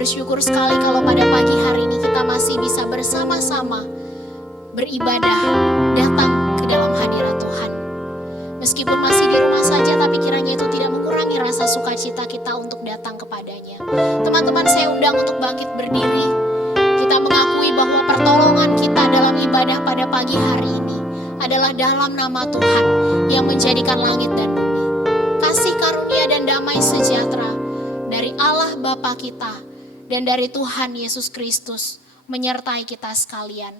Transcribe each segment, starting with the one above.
bersyukur sekali kalau pada pagi hari ini kita masih bisa bersama-sama beribadah, datang ke dalam hadirat Tuhan. Meskipun masih di rumah saja, tapi kiranya itu tidak mengurangi rasa sukacita kita untuk datang kepadanya. Teman-teman, saya undang untuk bangkit berdiri. Kita mengakui bahwa pertolongan kita dalam ibadah pada pagi hari ini adalah dalam nama Tuhan yang menjadikan langit dan bumi. Kasih karunia dan damai sejahtera dari Allah Bapa kita dan dari Tuhan Yesus Kristus menyertai kita sekalian.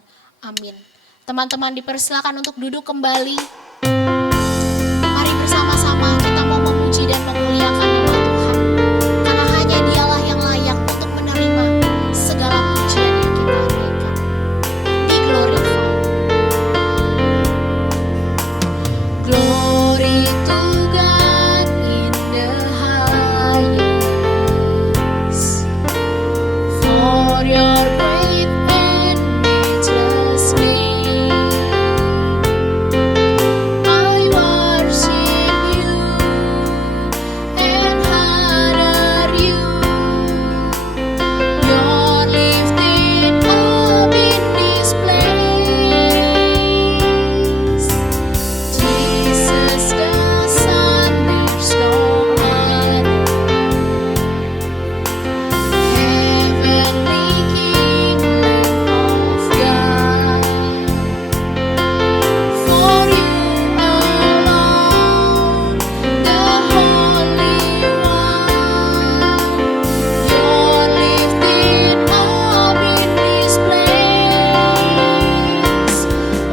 Amin. Teman-teman dipersilakan untuk duduk kembali. Mari bersama-sama kita mau memuji dan memuliakan nama Tuhan. Karena hanya Dialah yang layak untuk menerima segala pujian yang kita hadirkan. Be glorified. Glory to God in the highest. For your great and matchless name, I worship you and honor you. You're lifted up in this place. Jesus the Son, there's no other. Heavenly King, Lamb of God. For you alone, the Holy One. You're lifted up in this place.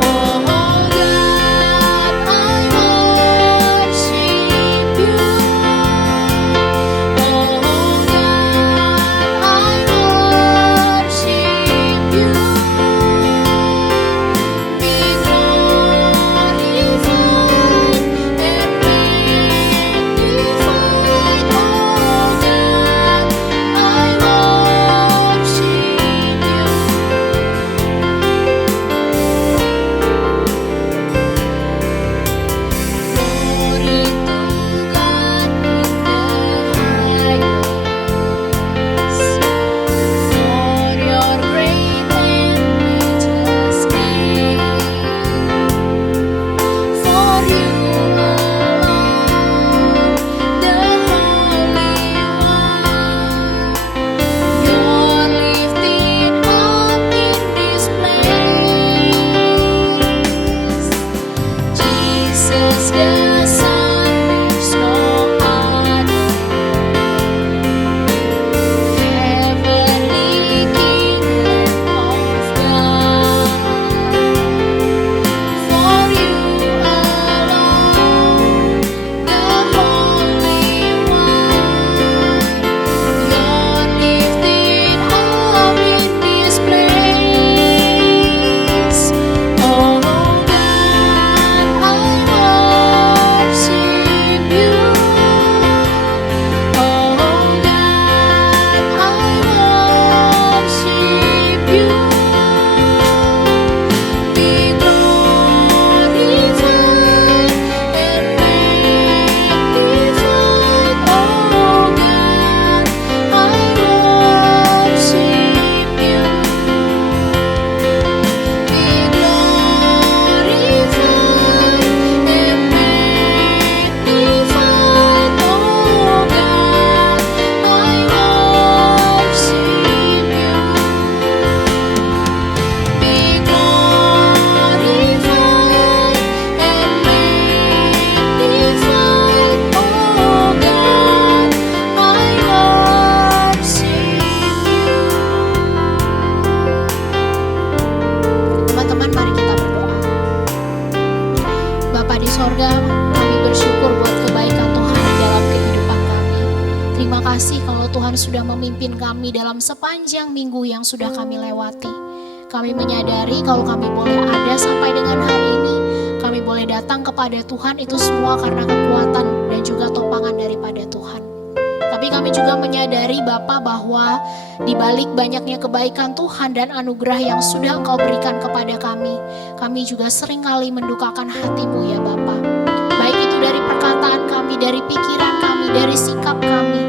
Oh God, I worship you. Oh God, I worship you. Be glorified and magnified, oh God, I worship you. Glory to God in the highest. For your great and matchless name. For you alone, the Holy One. You're lifted up in this place. Jesus the Son, there's no other. Heavenly King, Lamb of God. For you alone, the Holy One. You're lifted up in this place. Oh God, I worship you. Oh God, I worship you. Be glorified and magnified, oh God, I worship you. Be glorified and magnified, oh God, I worship you. Be glorified and magnified, oh God, I worship you. Teman-teman, mari kita berdoa. Bapa di sorga, kami bersyukur buat kebaikan Tuhan di dalam kehidupan kami. Terima kasih kalau Tuhan sudah memimpin kami dalam sepanjang minggu yang sudah kami lewati. Kami menyadari kalau kami boleh ada sampai dengan hari ini, kami boleh datang kepada Tuhan, itu semua karena kekuatan dan juga topangan daripada Tuhan. Tapi kami juga menyadari Bapa bahwa di balik banyaknya kebaikan Tuhan dan anugerah yang sudah Engkau berikan kepada kami juga seringkali mendukakan hati-Mu ya Bapa. Baik itu dari perkataan kami, dari pikiran kami, dari sikap kami.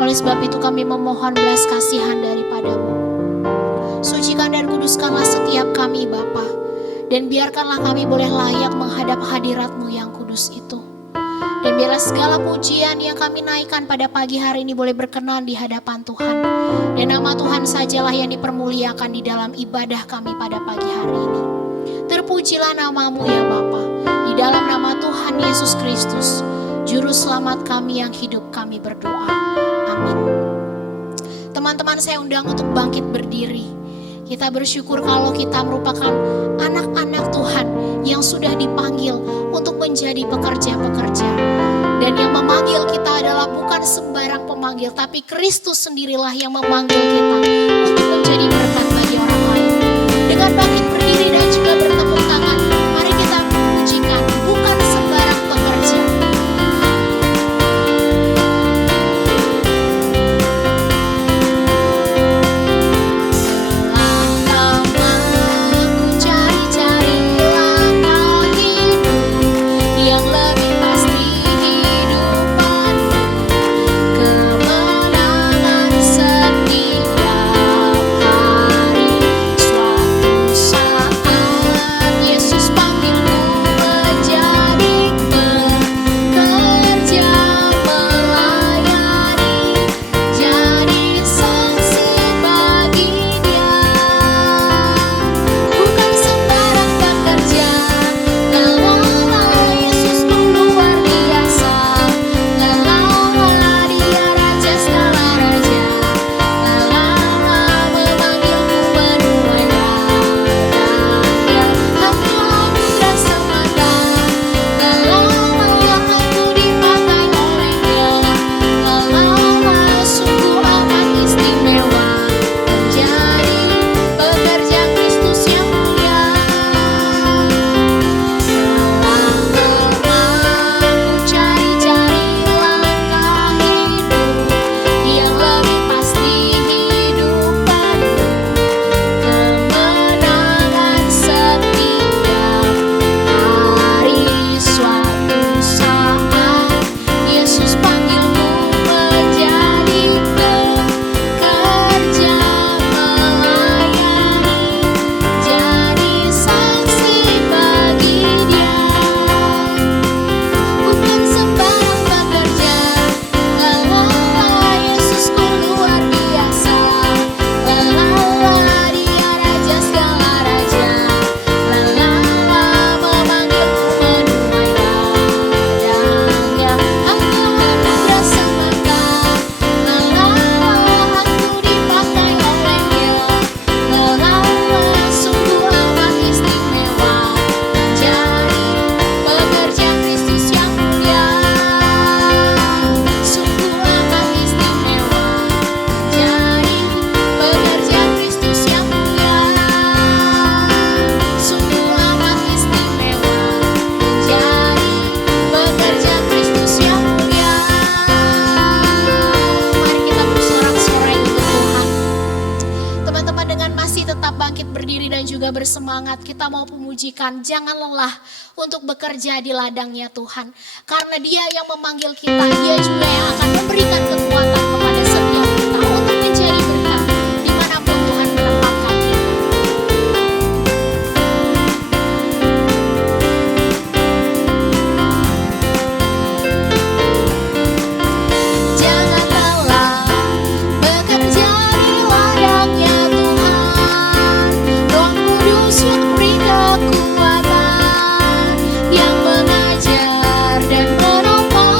Oleh sebab itu kami memohon belas kasihan daripadamu. Sucikan dan kuduskanlah setiap kami Bapa, dan biarkanlah kami boleh layak menghadap hadirat-Mu yang kudus itu. Dan biarlah segala pujian yang kami naikkan pada pagi hari ini boleh berkenan di hadapan Tuhan. Dan nama Tuhan sajalah yang dipermuliakan di dalam ibadah kami pada pagi hari ini. Terpujilah nama-Mu ya Bapa, di dalam nama Tuhan Yesus Kristus, Juru Selamat kami yang hidup, kami berdoa. Amin. Teman-teman, saya undang untuk bangkit berdiri. Kita bersyukur kalau kita merupakan anak-anak Tuhan yang sudah dipanggil untuk menjadi pekerja-pekerja. Dan yang memanggil kita adalah bukan sembarang pemanggil, tapi Kristus sendirilah yang memanggil kita untuk menjadi berkat bagi orang lain. Dengan bangkit berdiri dan juga bertepuk tangan, mari kita pujikan bukan sembarang pekerja. Bersemangat, kita mau memujikan, jangan lelah untuk bekerja di ladangnya Tuhan, karena Dia yang memanggil kita, Dia juga yang akan memberikan kekuatan kepada setiap kita untuk menjadi berkat dimanapun Tuhan menempatkan kita. Jangan lelah bekerja di ladangnya Tuhan, Roh Kudus yang beri kekuatan, yang mengajar dan menopang.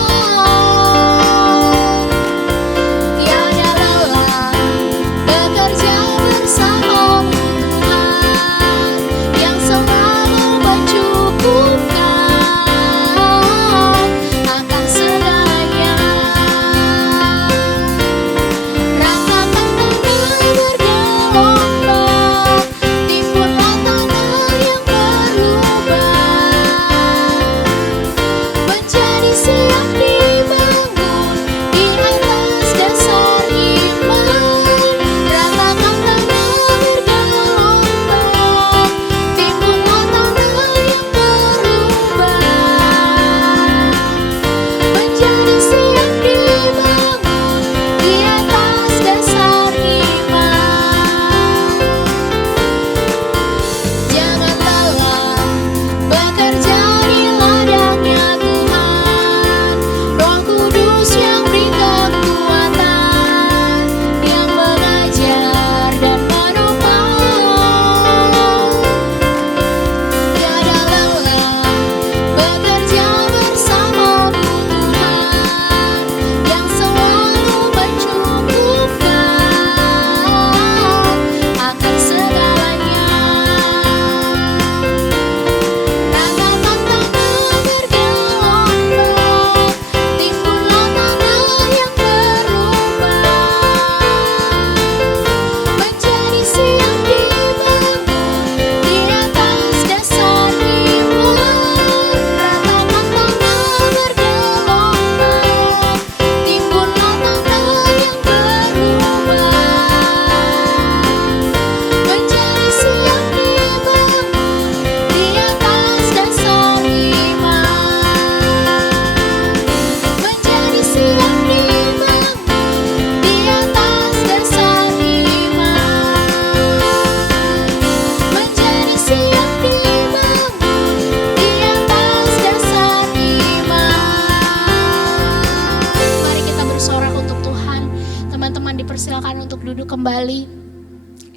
persilakan untuk duduk kembali.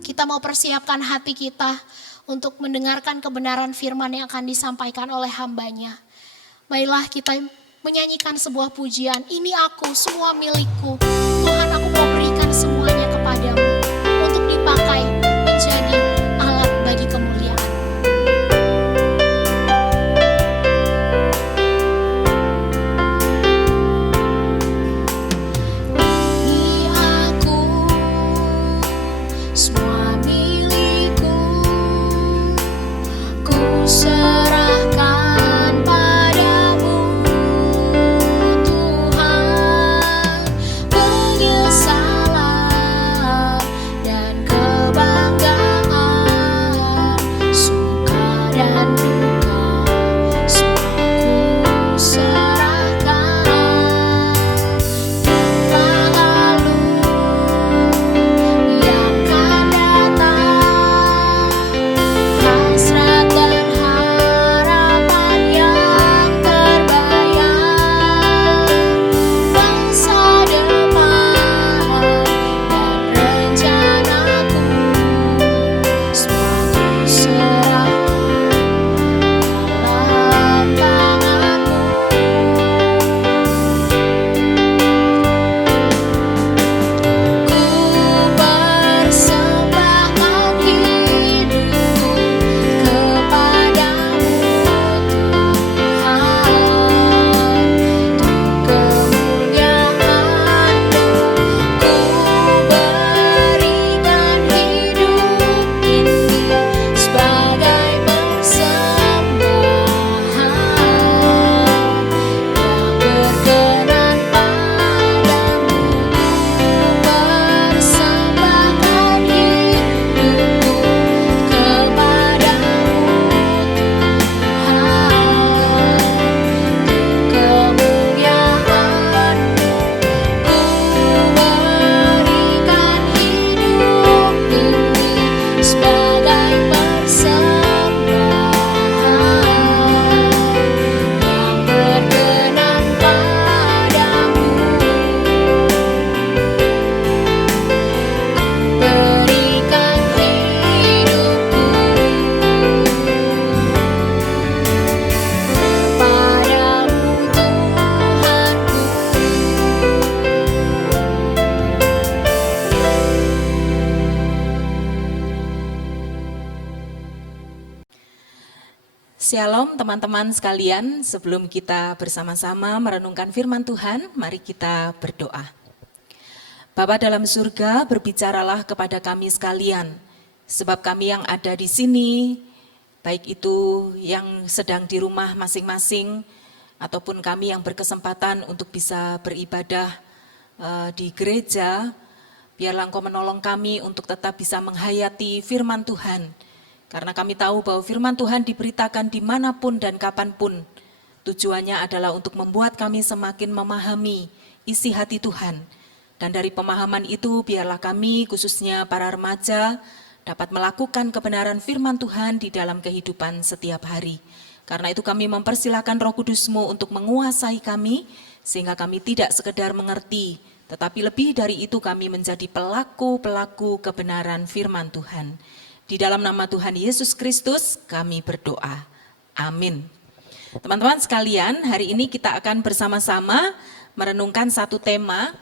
Kita mau persiapkan hati kita untuk mendengarkan kebenaran firman yang akan disampaikan oleh hambanya. Marilah kita menyanyikan sebuah pujian. Ini aku, semua milikku. Tuhan, aku mau berikan semuanya kepadamu untuk dipakai menjadi alat bagi kemuliaan. Shalom teman-teman sekalian, sebelum kita bersama-sama merenungkan firman Tuhan, mari kita berdoa. Bapa dalam surga, berbicaralah kepada kami sekalian, sebab kami yang ada di sini, baik itu yang sedang di rumah masing-masing, ataupun kami yang berkesempatan untuk bisa beribadah di gereja, biarlah Engkau menolong kami untuk tetap bisa menghayati firman Tuhan. Karena kami tahu bahwa firman Tuhan diberitakan dimanapun dan kapanpun. Tujuannya adalah untuk membuat kami semakin memahami isi hati Tuhan. Dan dari pemahaman itu biarlah kami khususnya para remaja dapat melakukan kebenaran firman Tuhan di dalam kehidupan setiap hari. Karena itu kami mempersilakan Roh Kudus-Mu untuk menguasai kami sehingga kami tidak sekedar mengerti, tetapi lebih dari itu kami menjadi pelaku-pelaku kebenaran firman Tuhan. Di dalam nama Tuhan Yesus Kristus kami berdoa. Amin. Teman-teman sekalian, hari ini kita akan bersama-sama merenungkan satu tema.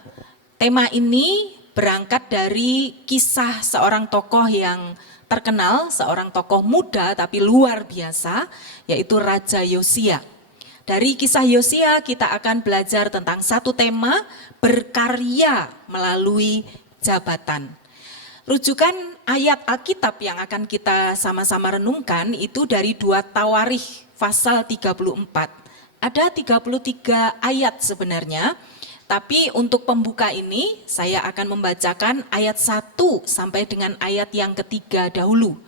Tema ini berangkat dari kisah seorang tokoh yang terkenal, seorang tokoh muda tapi luar biasa, yaitu Raja Yosia. Dari kisah Yosia kita akan belajar tentang satu tema, berkarya melalui jabatan. Rujukan ayat Alkitab yang akan kita sama-sama renungkan itu dari 2 Tawarikh pasal 34. Ada 33 ayat sebenarnya, tapi untuk pembuka ini saya akan membacakan ayat 1 sampai dengan ayat yang ketiga dahulu.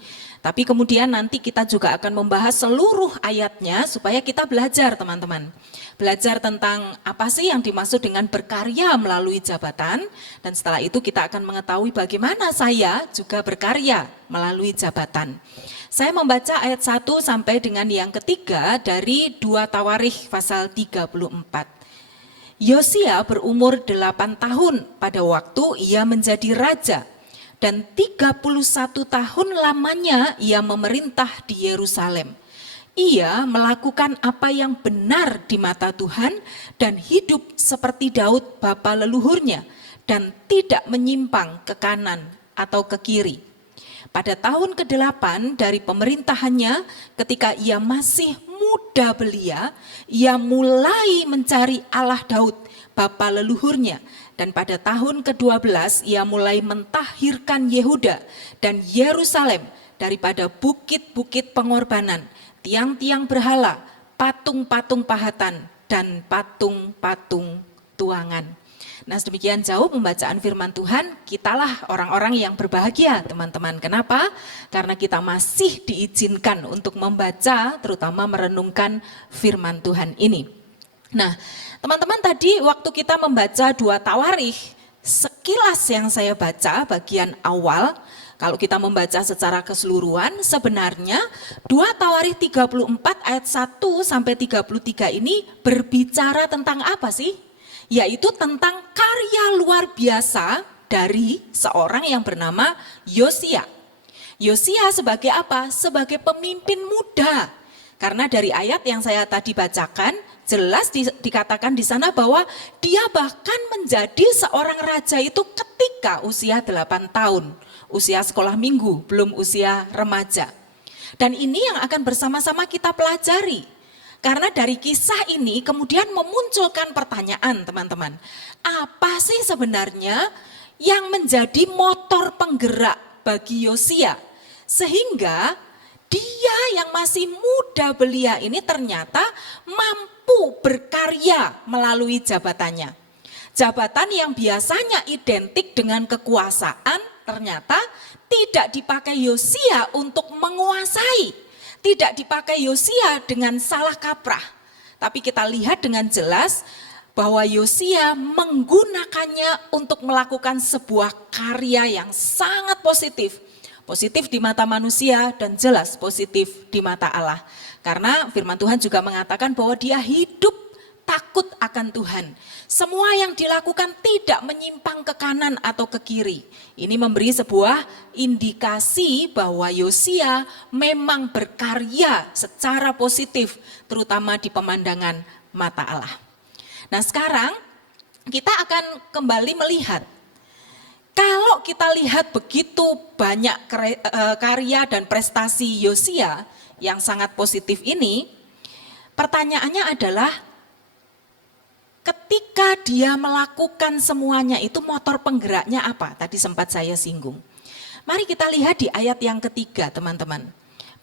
Tapi kemudian nanti kita juga akan membahas seluruh ayatnya supaya kita belajar teman-teman. Belajar tentang apa sih yang dimaksud dengan berkarya melalui jabatan. Dan setelah itu kita akan mengetahui bagaimana saya juga berkarya melalui jabatan. Saya membaca ayat 1 sampai dengan yang ketiga dari 2 Tawarikh pasal 34. Yosia berumur 8 tahun pada waktu ia menjadi raja, dan 31 tahun lamanya ia memerintah di Yerusalem. Ia melakukan apa yang benar di mata Tuhan dan hidup seperti Daud bapa leluhurnya, dan tidak menyimpang ke kanan atau ke kiri. Pada tahun ke-8 dari pemerintahannya, ketika ia masih muda belia, ia mulai mencari Allah Daud bapa leluhurnya. Dan pada tahun ke-12 ia mulai mentahirkan Yehuda dan Yerusalem daripada bukit-bukit pengorbanan, tiang-tiang berhala, patung-patung pahatan, dan patung-patung tuangan. Nah, sedemikian jauh pembacaan firman Tuhan. Kitalah orang-orang yang berbahagia, teman-teman. Kenapa? Karena kita masih diizinkan untuk membaca, terutama merenungkan firman Tuhan ini. Nah, teman-teman, tadi waktu kita membaca 2 Tawarikh, sekilas yang saya baca bagian awal, kalau kita membaca secara keseluruhan, sebenarnya 2 Tawarikh 34 ayat 1 sampai 33 ini berbicara tentang apa sih? Yaitu tentang karya luar biasa dari seorang yang bernama Yosia. Yosia sebagai apa? Sebagai pemimpin muda. Karena dari ayat yang saya tadi bacakan, jelas dikatakan di sana bahwa dia bahkan menjadi seorang raja itu ketika usia 8 tahun. Usia sekolah minggu, belum usia remaja. Dan ini yang akan bersama-sama kita pelajari. Karena dari kisah ini kemudian memunculkan pertanyaan, teman-teman. Apa sih sebenarnya yang menjadi motor penggerak bagi Yosia? Sehingga dia yang masih muda belia ini ternyata mampu berkarya melalui jabatannya. Jabatan yang biasanya identik dengan kekuasaan ternyata tidak dipakai Yosia untuk menguasai. Tidak dipakai Yosia dengan salah kaprah. Tapi kita lihat dengan jelas bahwa Yosia menggunakannya untuk melakukan sebuah karya yang sangat positif. Positif di mata manusia dan jelas positif di mata Allah. Karena firman Tuhan juga mengatakan bahwa dia hidup takut akan Tuhan. Semua yang dilakukan tidak menyimpang ke kanan atau ke kiri. Ini memberi sebuah indikasi bahwa Yosia memang berkarya secara positif, terutama di pemandangan mata Allah. Nah, sekarang kita akan kembali melihat, kalau kita lihat begitu banyak karya dan prestasi Yosia yang sangat positif ini, pertanyaannya adalah, ketika dia melakukan semuanya itu motor penggeraknya apa? Tadi sempat saya singgung. Mari kita lihat di ayat yang ketiga, teman-teman.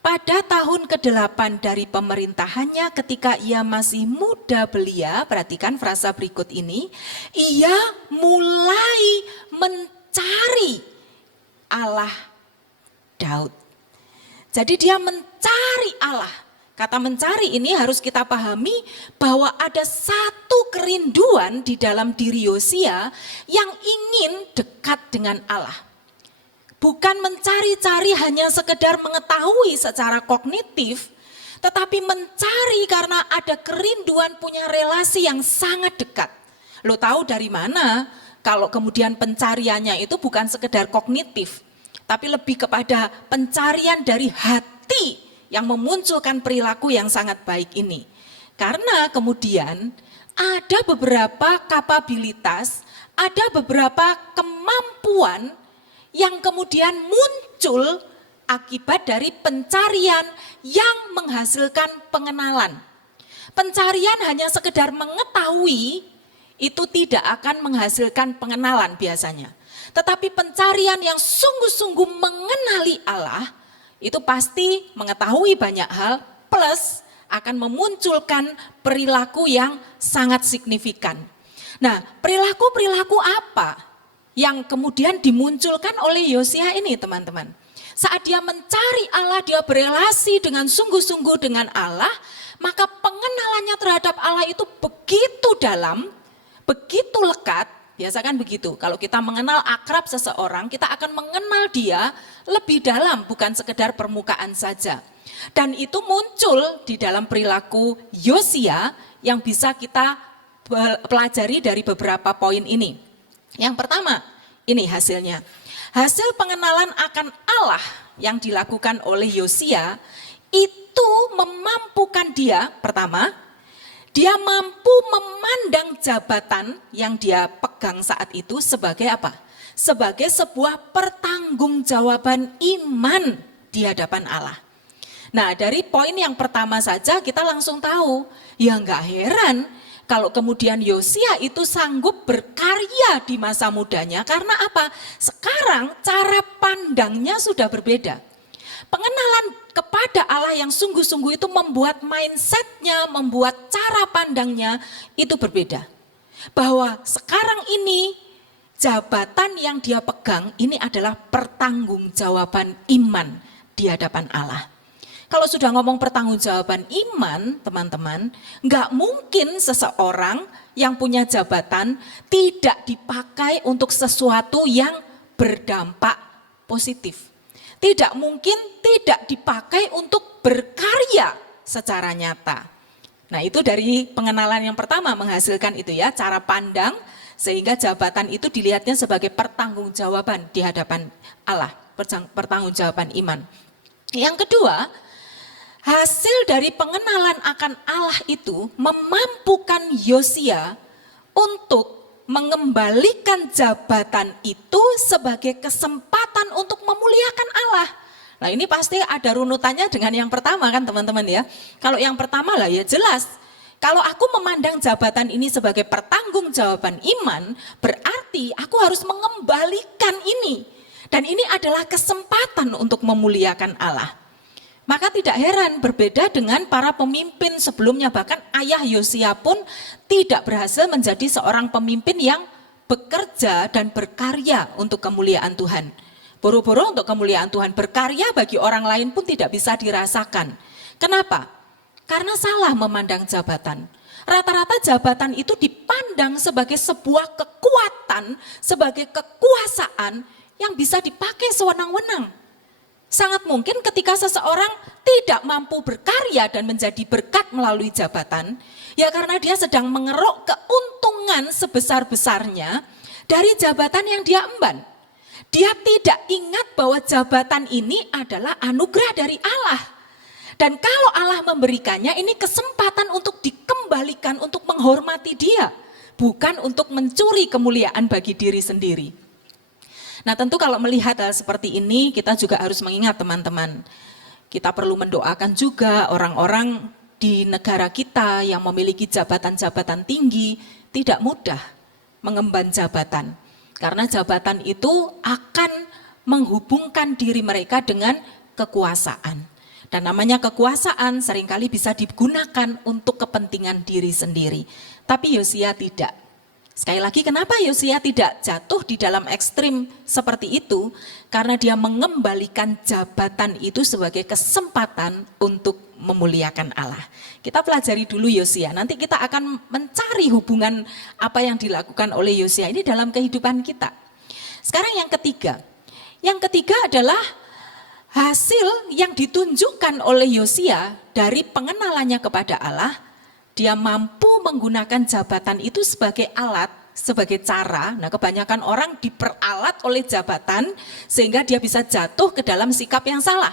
Pada tahun ke-8 dari pemerintahannya ketika ia masih muda belia, perhatikan frasa berikut ini, ia mulai mencari Allah Daud. Jadi dia mencari Allah. Kata mencari ini harus kita pahami bahwa ada satu kerinduan di dalam diri Yosia yang ingin dekat dengan Allah. Bukan mencari-cari hanya sekedar mengetahui secara kognitif, tetapi mencari karena ada kerinduan punya relasi yang sangat dekat. Lo tahu dari mana kalau kemudian pencariannya itu bukan sekedar kognitif, tapi lebih kepada pencarian dari hati yang memunculkan perilaku yang sangat baik ini. Karena kemudian ada beberapa kapabilitas, ada beberapa kemampuan yang kemudian muncul akibat dari pencarian yang menghasilkan pengenalan. Pencarian hanya sekedar mengetahui itu tidak akan menghasilkan pengenalan biasanya. Tetapi pencarian yang sungguh-sungguh mengenali Allah, itu pasti mengetahui banyak hal plus akan memunculkan perilaku yang sangat signifikan. Nah, perilaku-perilaku apa yang kemudian dimunculkan oleh Yosia ini, teman-teman? Saat dia mencari Allah, dia berelasi dengan sungguh-sungguh dengan Allah, maka pengenalannya terhadap Allah itu begitu dalam, begitu lekat. Biasa kan begitu, kalau kita mengenal akrab seseorang, kita akan mengenal dia lebih dalam, bukan sekedar permukaan saja. Dan itu muncul di dalam perilaku Yosia yang bisa kita pelajari dari beberapa poin ini. Yang pertama, ini hasilnya. Hasil pengenalan akan Allah yang dilakukan oleh Yosia itu memampukan dia, pertama, dia mampu memandang jabatan yang dia pegang saat itu sebagai apa? Sebagai sebuah pertanggungjawaban iman di hadapan Allah. Nah, dari poin yang pertama saja kita langsung tahu, ya enggak heran kalau kemudian Yosia itu sanggup berkarya di masa mudanya, karena apa? Sekarang cara pandangnya sudah berbeda. Pengenalan kepada Allah yang sungguh-sungguh itu membuat mindsetnya, membuat cara pandangnya itu berbeda. Bahwa sekarang ini jabatan yang dia pegang ini adalah pertanggungjawaban iman di hadapan Allah. Kalau sudah ngomong pertanggungjawaban iman, teman-teman, nggak mungkin seseorang yang punya jabatan tidak dipakai untuk sesuatu yang berdampak positif. Tidak mungkin tidak dipakai untuk berkarya secara nyata. Nah, itu dari pengenalan yang pertama menghasilkan itu ya, cara pandang sehingga jabatan itu dilihatnya sebagai pertanggungjawaban di hadapan Allah, pertanggungjawaban iman. Yang kedua, hasil dari pengenalan akan Allah itu memampukan Yosia untuk mengembalikan jabatan itu sebagai kesempatan untuk memuliakan Allah. Nah, ini pasti ada runutannya dengan yang pertama kan teman-teman ya. Kalau yang pertama lah ya jelas, kalau aku memandang jabatan ini sebagai pertanggungjawaban iman, berarti aku harus mengembalikan ini. Dan ini adalah kesempatan untuk memuliakan Allah. Maka tidak heran berbeda dengan para pemimpin sebelumnya, bahkan ayah Yosia pun tidak berhasil menjadi seorang pemimpin yang bekerja dan berkarya untuk kemuliaan Tuhan. Boro-boro untuk kemuliaan Tuhan, berkarya bagi orang lain pun tidak bisa dirasakan. Kenapa? Karena salah memandang jabatan. Rata-rata jabatan itu dipandang sebagai sebuah kekuatan, sebagai kekuasaan yang bisa dipakai sewenang-wenang. Sangat mungkin ketika seseorang tidak mampu berkarya dan menjadi berkat melalui jabatan, ya karena dia sedang mengeruk keuntungan sebesar-besarnya dari jabatan yang dia emban. Dia tidak ingat bahwa jabatan ini adalah anugerah dari Allah. Dan kalau Allah memberikannya, ini kesempatan untuk dikembalikan, untuk menghormati dia. Bukan untuk mencuri kemuliaan bagi diri sendiri. Nah, tentu kalau melihat hal seperti ini kita juga harus mengingat teman-teman. Kita perlu mendoakan juga orang-orang di negara kita yang memiliki jabatan-jabatan tinggi tidak mudah mengemban jabatan. Karena jabatan itu akan menghubungkan diri mereka dengan kekuasaan. Dan namanya kekuasaan seringkali bisa digunakan untuk kepentingan diri sendiri. Tapi Yosia tidak. Sekali lagi, kenapa Yosia tidak jatuh di dalam ekstrim seperti itu? Karena dia mengembalikan jabatan itu sebagai kesempatan untuk memuliakan Allah. Kita pelajari dulu Yosia, nanti kita akan mencari hubungan apa yang dilakukan oleh Yosia ini dalam kehidupan kita. Sekarang yang ketiga. Yang ketiga adalah hasil yang ditunjukkan oleh Yosia dari pengenalannya kepada Allah. Dia mampu menggunakan jabatan itu sebagai alat, sebagai cara. Nah, kebanyakan orang diperalat oleh jabatan sehingga dia bisa jatuh ke dalam sikap yang salah.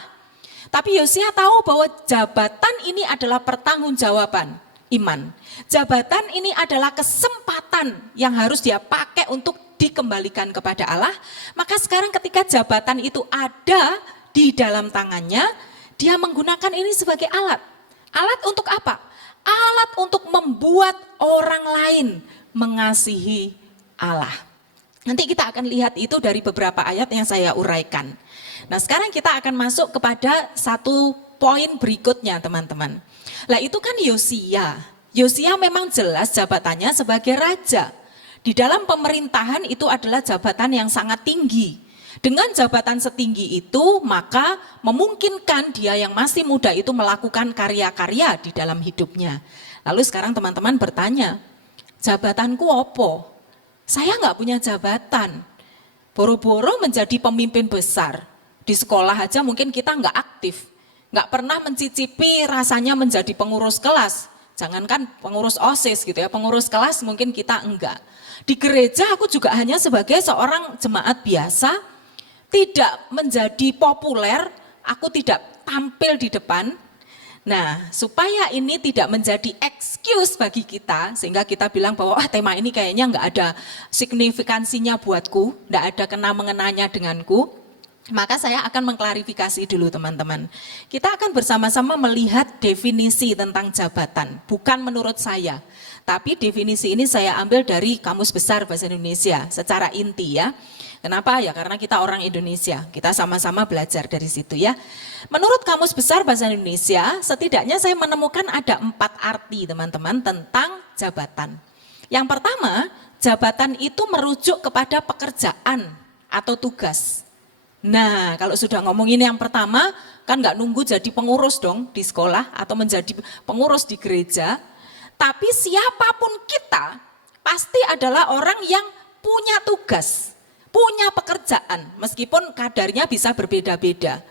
Tapi Yosia tahu bahwa jabatan ini adalah pertanggungjawaban iman. Jabatan ini adalah kesempatan yang harus dia pakai untuk dikembalikan kepada Allah. Maka sekarang ketika jabatan itu ada di dalam tangannya, dia menggunakan ini sebagai alat. Alat untuk apa? Alat untuk membuat orang lain mengasihi Allah. Nanti kita akan lihat itu dari beberapa ayat yang saya uraikan. Nah, sekarang kita akan masuk kepada satu poin berikutnya, teman-teman. Lah, itu kan Yosia. Yosia memang jelas jabatannya sebagai raja. Di dalam pemerintahan itu adalah jabatan yang sangat tinggi. Dengan jabatan setinggi itu, maka memungkinkan dia yang masih muda itu melakukan karya-karya di dalam hidupnya. Lalu sekarang teman-teman bertanya, jabatanku opo? Saya nggak punya jabatan. Boro-boro menjadi pemimpin besar. Di sekolah aja mungkin kita nggak aktif. Nggak pernah mencicipi rasanya menjadi pengurus kelas. Jangankan pengurus OSIS gitu ya, pengurus kelas mungkin kita enggak. Di gereja aku juga hanya sebagai seorang jemaat biasa, tidak menjadi populer, aku tidak tampil di depan. Nah, supaya ini tidak menjadi excuse bagi kita, sehingga kita bilang bahwa tema ini kayaknya enggak ada signifikansinya buatku, enggak ada kena-mengenanya denganku, maka saya akan mengklarifikasi dulu teman-teman. Kita akan bersama-sama melihat definisi tentang jabatan, bukan menurut saya. Tapi definisi ini saya ambil dari Kamus Besar Bahasa Indonesia, secara inti ya. Kenapa? Ya karena kita orang Indonesia, kita sama-sama belajar dari situ ya. Menurut Kamus Besar Bahasa Indonesia, setidaknya saya menemukan ada 4 arti teman-teman tentang jabatan. Yang pertama, jabatan itu merujuk kepada pekerjaan atau tugas. Nah, kalau sudah ngomongin yang pertama, kan nggak nunggu jadi pengurus dong di sekolah atau menjadi pengurus di gereja. Tapi siapapun kita, pasti adalah orang yang punya tugas, punya pekerjaan, meskipun kadarnya bisa berbeda-beda.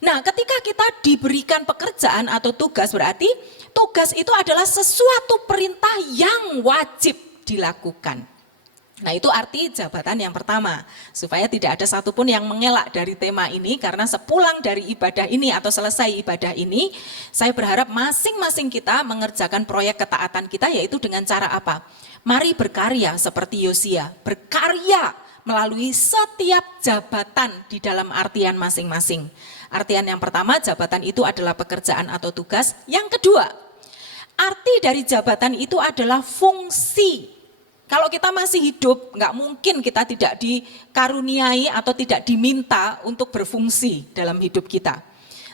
Nah, ketika kita diberikan pekerjaan atau tugas, berarti tugas itu adalah sesuatu perintah yang wajib dilakukan. Nah, itu arti jabatan yang pertama, supaya tidak ada satupun yang mengelak dari tema ini, karena sepulang dari ibadah ini atau selesai ibadah ini, saya berharap masing-masing kita mengerjakan proyek ketaatan kita, yaitu dengan cara apa? Mari berkarya seperti Yosia, berkarya melalui setiap jabatan di dalam artian masing-masing. Artian yang pertama, jabatan itu adalah pekerjaan atau tugas. Yang kedua, arti dari jabatan itu adalah fungsi. Kalau kita masih hidup, nggak mungkin kita tidak dikaruniai atau tidak diminta untuk berfungsi dalam hidup kita.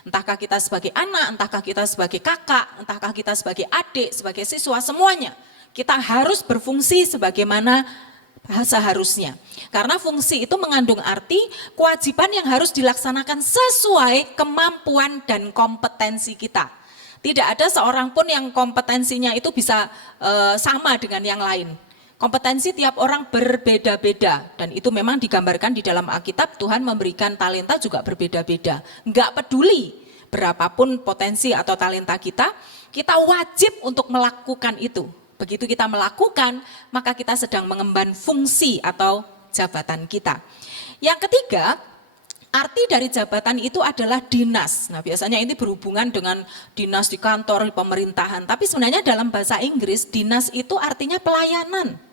Entahkah kita sebagai anak, entahkah kita sebagai kakak, entahkah kita sebagai adik, sebagai siswa, semuanya. Kita harus berfungsi sebagaimana seharusnya. Karena fungsi itu mengandung arti kewajiban yang harus dilaksanakan sesuai kemampuan dan kompetensi kita. Tidak ada seorang pun yang kompetensinya itu bisa sama dengan yang lain. Kompetensi tiap orang berbeda-beda, dan itu memang digambarkan di dalam Alkitab. Tuhan memberikan talenta juga berbeda-beda. Enggak peduli berapapun potensi atau talenta kita wajib untuk melakukan itu. Begitu kita melakukan, maka kita sedang mengemban fungsi atau jabatan kita. Yang ketiga, arti dari jabatan itu adalah dinas. Nah, biasanya ini berhubungan dengan dinas di kantor, di pemerintahan. Tapi sebenarnya dalam bahasa Inggris, dinas itu artinya pelayanan.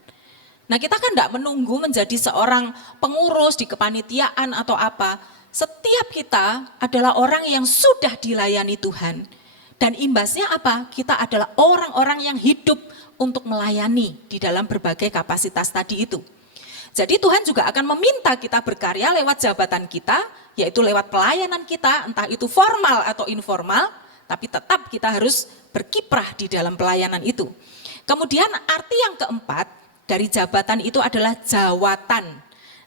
Nah, kita kan tidak menunggu menjadi seorang pengurus di kepanitiaan atau apa. Setiap kita adalah orang yang sudah dilayani Tuhan. Dan imbasnya apa? Kita adalah orang-orang yang hidup untuk melayani di dalam berbagai kapasitas tadi itu. Jadi Tuhan juga akan meminta kita berkarya lewat jabatan kita, yaitu lewat pelayanan kita, entah itu formal atau informal, tapi tetap kita harus berkiprah di dalam pelayanan itu. Kemudian arti yang keempat dari jabatan itu adalah jawatan.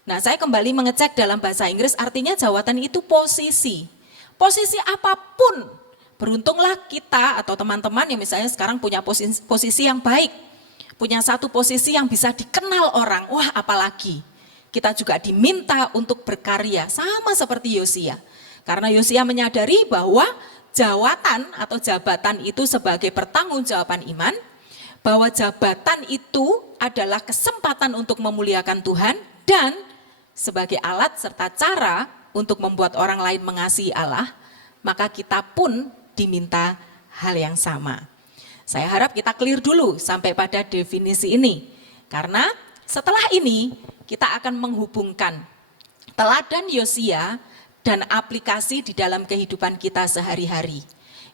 Nah, saya kembali mengecek dalam bahasa Inggris, artinya jawatan itu posisi. Posisi apapun, beruntunglah kita atau teman-teman yang misalnya sekarang punya posisi yang baik, punya satu posisi yang bisa dikenal orang, wah apalagi. Kita juga diminta untuk berkarya, sama seperti Yosia. Karena Yosia menyadari bahwa jawatan atau jabatan itu sebagai pertanggungjawaban iman, bahwa jabatan itu adalah kesempatan untuk memuliakan Tuhan dan sebagai alat serta cara untuk membuat orang lain mengasihi Allah, maka kita pun diminta hal yang sama. Saya harap kita clear dulu sampai pada definisi ini, karena setelah ini kita akan menghubungkan teladan Yosia dan aplikasi di dalam kehidupan kita sehari-hari.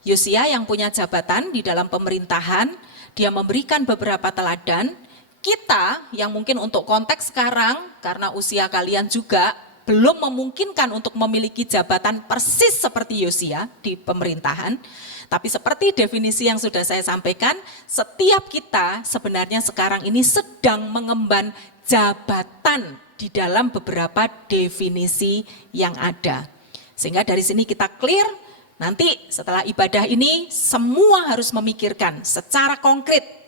Yosia yang punya jabatan di dalam pemerintahan, dia memberikan beberapa teladan. Kita yang mungkin untuk konteks sekarang, karena usia kalian juga belum memungkinkan untuk memiliki jabatan persis seperti Yosia di pemerintahan, tapi seperti definisi yang sudah saya sampaikan, setiap kita sebenarnya sekarang ini sedang mengemban jabatan di dalam beberapa definisi yang ada. Sehingga dari sini kita clear, nanti setelah ibadah ini semua harus memikirkan secara konkret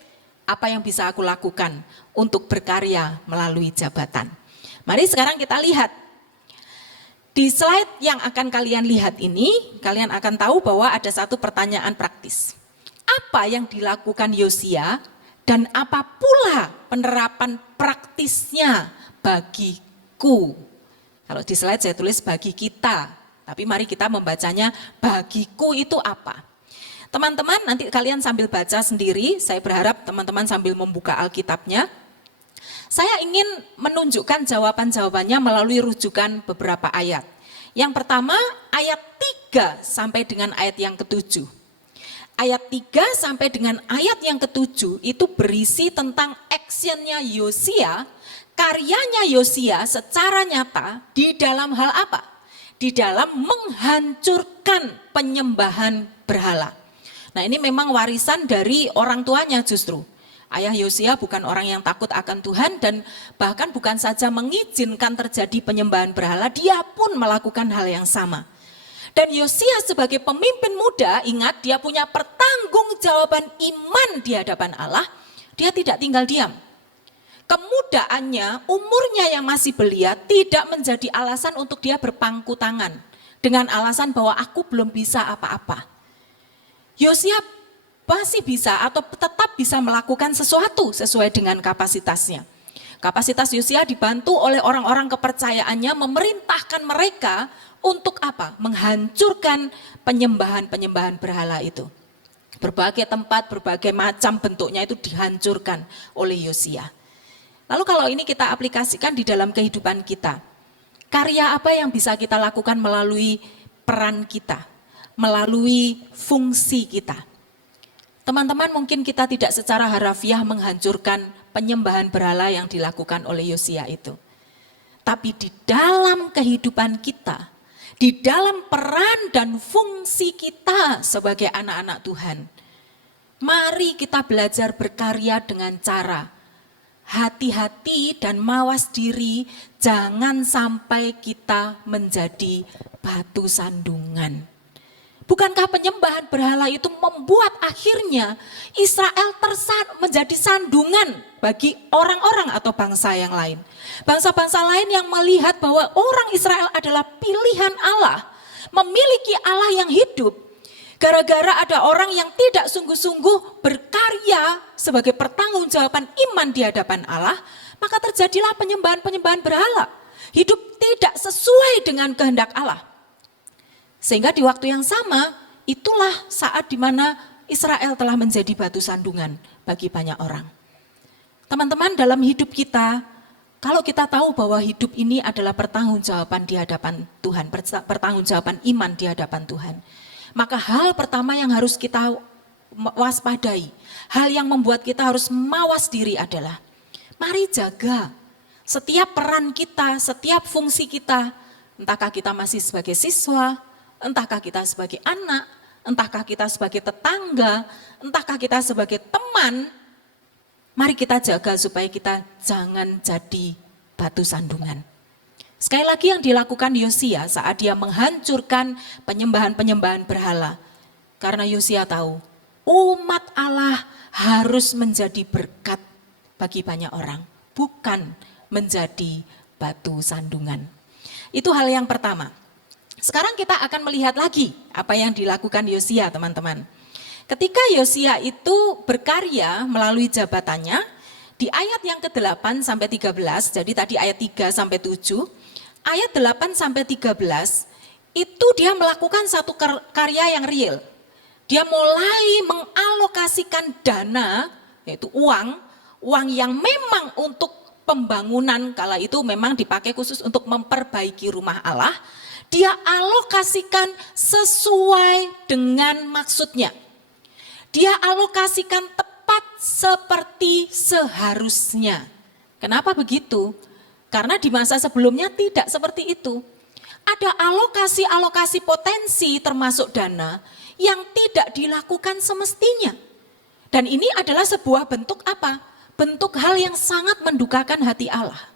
apa yang bisa aku lakukan untuk berkarya melalui jabatan. Mari sekarang kita lihat. Di slide yang akan kalian lihat ini, kalian akan tahu bahwa ada satu pertanyaan praktis. apa yang dilakukan Yosia dan apa pula penerapan praktisnya bagiku. Kalau di slide saya tulis bagi kita, tapi mari kita membacanya bagiku itu apa. Teman-teman nanti kalian sambil baca sendiri, saya berharap teman-teman sambil membuka Alkitabnya. Saya ingin menunjukkan jawaban-jawabannya melalui rujukan beberapa ayat. Yang pertama ayat 3 sampai dengan ayat yang ke-7. Ayat 3 sampai dengan ayat yang ke-7 itu berisi tentang actionnya Yosia, karyanya Yosia secara nyata di dalam hal apa? Di dalam menghancurkan penyembahan berhala. Nah ini memang warisan dari orang tuanya justru. Ayah Yosia bukan orang yang takut akan Tuhan dan bahkan bukan saja mengizinkan terjadi penyembahan berhala, dia pun melakukan hal yang sama. Dan Yosia sebagai pemimpin muda, ingat dia punya pertanggungjawaban iman di hadapan Allah, dia tidak tinggal diam. Kemudaannya, umurnya yang masih belia tidak menjadi alasan untuk dia berpangku tangan dengan alasan bahwa aku belum bisa apa-apa. Yosia masih bisa atau tetap bisa melakukan sesuatu sesuai dengan kapasitasnya. Kapasitas Yosia dibantu oleh orang-orang kepercayaannya memerintahkan mereka untuk apa? Menghancurkan penyembahan-penyembahan berhala itu. Berbagai tempat, berbagai macam bentuknya itu dihancurkan oleh Yosia. Lalu kalau ini kita aplikasikan di dalam kehidupan kita, karya apa yang bisa kita lakukan melalui peran kita, melalui fungsi kita. Teman-teman mungkin kita tidak secara harafiah menghancurkan penyembahan berhala yang dilakukan oleh Yosia itu. Tapi di dalam kehidupan kita, di dalam peran dan fungsi kita sebagai anak-anak Tuhan, mari kita belajar berkarya dengan cara hati-hati dan mawas diri, jangan sampai kita menjadi batu sandungan. Bukankah penyembahan berhala itu membuat akhirnya Israel menjadi sandungan bagi orang-orang atau bangsa yang lain. Bangsa-bangsa lain yang melihat bahwa orang Israel adalah pilihan Allah, memiliki Allah yang hidup. Gara-gara ada orang yang tidak sungguh-sungguh berkarya sebagai pertanggungjawaban iman di hadapan Allah, maka terjadilah penyembahan-penyembahan berhala. Hidup tidak sesuai dengan kehendak Allah. Sehingga di waktu yang sama, itulah saat di mana Israel telah menjadi batu sandungan bagi banyak orang. Teman-teman, dalam hidup kita, kalau kita tahu bahwa hidup ini adalah pertanggungjawaban di hadapan Tuhan, pertanggungjawaban iman di hadapan Tuhan, maka hal pertama yang harus kita waspadai, hal yang membuat kita harus mawas diri adalah, mari jaga setiap peran kita, setiap fungsi kita, entahkah kita masih sebagai siswa, entahkah kita sebagai anak, entahkah kita sebagai tetangga, entahkah kita sebagai teman, mari kita jaga supaya kita jangan jadi batu sandungan. Sekali lagi yang dilakukan Yosia saat dia menghancurkan penyembahan-penyembahan berhala. Karena Yosia tahu umat Allah harus menjadi berkat bagi banyak orang, bukan menjadi batu sandungan. Itu hal yang pertama. Sekarang kita akan melihat lagi apa yang dilakukan Yosia, teman-teman. Ketika Yosia itu berkarya melalui jabatannya, di ayat yang ke-8 sampai 13, jadi tadi ayat 3 sampai 7, ayat 8 sampai 13, itu dia melakukan satu karya yang real. Dia mulai mengalokasikan dana, yaitu uang yang memang untuk pembangunan, kala itu memang dipakai khusus untuk memperbaiki rumah Allah, dia alokasikan sesuai dengan maksudnya. Dia alokasikan tepat seperti seharusnya. Kenapa begitu? Karena di masa sebelumnya tidak seperti itu. Ada alokasi-alokasi potensi termasuk dana yang tidak dilakukan semestinya. Dan ini adalah sebuah bentuk apa? Bentuk hal yang sangat mendukakan hati Allah.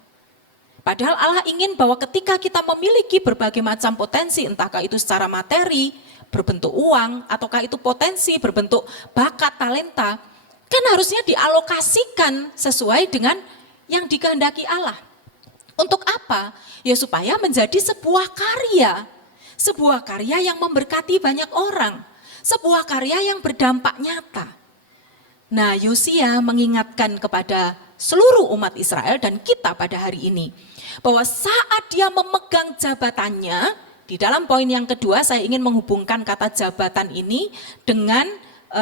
Padahal Allah ingin bahwa ketika kita memiliki berbagai macam potensi, entahkah itu secara materi, berbentuk uang, ataukah itu potensi berbentuk bakat, talenta, kan harusnya dialokasikan sesuai dengan yang dikehendaki Allah. Untuk apa? Ya supaya menjadi sebuah karya yang memberkati banyak orang. sebuah karya yang berdampak nyata. Nah, Yosia mengingatkan kepada seluruh umat Israel dan kita pada hari ini, bahwa saat dia memegang jabatannya, di dalam poin yang kedua saya ingin menghubungkan kata jabatan ini dengan